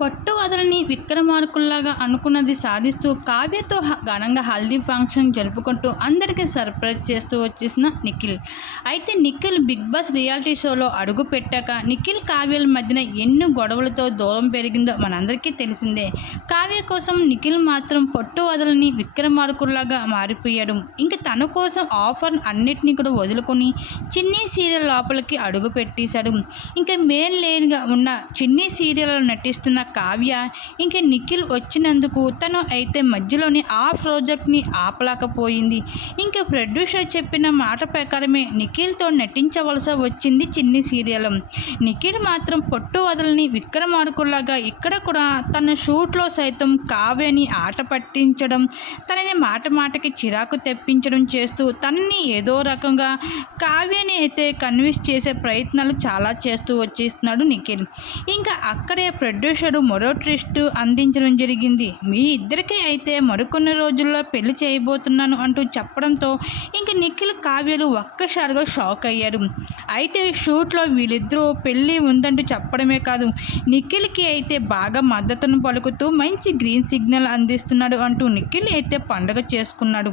పట్టు వదలని విక్రమార్కుల్లాగా అనుకున్నది సాధిస్తూ కావ్యతో ఘనంగా హల్దీ ఫంక్షన్ జరుపుకుంటూ అందరికీ సర్ప్రైజ్ చేస్తూ వచ్చేసిన నిఖిల్. అయితే నిఖిల్ బిగ్ బాస్ రియాలిటీ షోలో అడుగు పెట్టాక నిఖిల్ కావ్యల మధ్యన ఎన్ని గొడవలతో దూరం పెరిగిందో మనందరికీ తెలిసిందే. కావ్య కోసం నిఖిల్ మాత్రం పట్టు వదలని విక్రమార్కుల్లాగా మారిపోయాడు. ఇంక తన కోసం ఆఫర్ అన్నిటినీ కూడా వదులుకొని చిన్ని సీరియల్ లోపలికి అడుగు పెట్టేశాడు ఇంకా మెయిన్ లేన్గా ఉన్న చిన్ని సీరియల్లో నటిస్తున్న కావ్య ఇంక నిఖిల్ వచ్చినందుకు తను అయితే మధ్యలోని ఆ ప్రాజెక్ట్ని ఆపలేకపోయింది. ఇంకా ప్రొడ్యూసర్ చెప్పిన మాట ప్రకారమే నిఖిల్తో నటించవలసి వచ్చింది చిన్ని సీరియల్. నిఖిల్ మాత్రం పొట్టు వదలని విక్రమార్కుల్లాగా ఇక్కడ కూడా తన షూట్లో సైతం కావ్యని ఆట పట్టించడం తనని మాట మాటకి చిరాకు తెప్పించడం చేస్తూ తనని ఏదో రకంగా కావ్యని అయితే కన్విన్స్ చేసే ప్రయత్నాలు చాలా చేస్తూ వచ్చేస్తున్నాడు నిఖిల్. ఇంకా అక్కడే ప్రొడ్యూసర్ మరో ట్రిస్ట్ అందించడం జరిగింది. మీ ఇద్దరికీ అయితే మరికొన్ని రోజుల్లో పెళ్ళి చేయబోతున్నాను అంటూ చెప్పడంతో ఇంక నిఖిల్ కావ్యలు ఒక్కసారిగా షాక్ అయ్యారు. అయితే షూట్లో వీళ్ళిద్దరూ పెళ్ళి ఉందంటూ చెప్పడమే కాదు నిఖిల్కి అయితే బాగా మద్దతును పలుకుతూ మంచి గ్రీన్ సిగ్నల్ అందిస్తున్నాడు అంటూ నిఖిల్ అయితే పండగ చేసుకున్నాడు.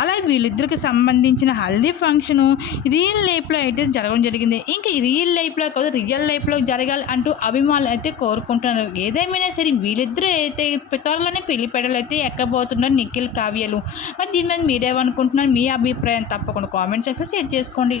అలా వీళ్ళిద్దరికి సంబంధించిన హల్దీ ఫంక్షను రియల్ లైఫ్లో అయితే జరగడం జరిగింది. ఇంక రియల్ లైఫ్లో కాదు రియల్ లైఫ్లో జరగాలి అంటూ అభిమానులు అయితే కోరుకుంటున్నారు. ఏదేమైనా సరే వీళ్ళిద్దరూ అయితే త్వరలోనే పెళ్ళి పెడలు అయితే ఎక్కబోతున్నారు నిఖిల్ కావ్యలు. మరి దీని మీద మీరేమనుకుంటున్నారు? మీ అభిప్రాయం తప్పకుండా కామెంట్ సెక్షన్ షేర్ చేసుకోండి.